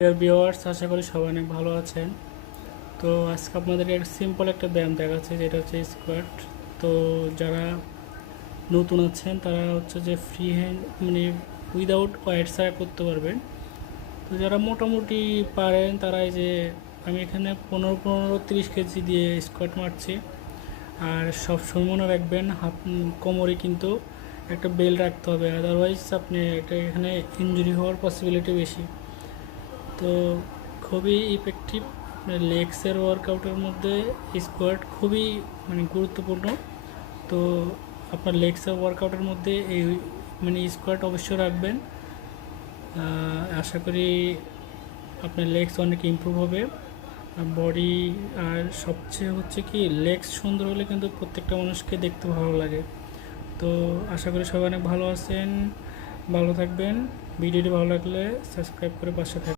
Dear viewers, আশা করি সবাই অনেক ভালো আছেন। তো আজকে আপনাদেরকে একটা সিম্পল একটা ব্যায়াম দেখাচ্ছে, যেটা হচ্ছে স্কোয়াট। তো যারা নতুন আছেন তারা হচ্ছে যে ফ্রি হ্যান্ড মানে উইদাউট ওয়েট ছাড়া করতে পারবেন। তো যারা মোটামুটি পারেন তারা এই যে আমি এখানে 15-30 কেজি দিয়ে স্কোয়াট মারছি। আর সব সময় মনে রাখবেন কোমরে কিন্তু একটা বেল্ট রাখতে হবে, আদারওয়াইজ আপনি এখানে ইনজুরি হওয়ার পসিবিলিটি বেশি। তো খুবই ইফেক্টিভ। আপনার লেগসের ওয়ার্কআউটের মধ্যে স্কোয়াট খুবই গুরুত্বপূর্ণ। তো আপনার লেগসের ওয়ার্কআউটের মধ্যে এই স্কোয়াট অবশ্যই রাখবেন। আশা করি আপনার লেগস অনেক ইমপ্রুভ হবে, বডি। আর সবচেয়ে হচ্ছে কি, লেগস সুন্দর হলে কিন্তু প্রত্যেকটা মানুষকে দেখতে ভালো লাগে। তো আশা করি সবাই অনেক ভালো আছেন, ভালো থাকবেন। ভিডিওটি ভালো লাগলে সাবস্ক্রাইব করে পাশে থাকবেন।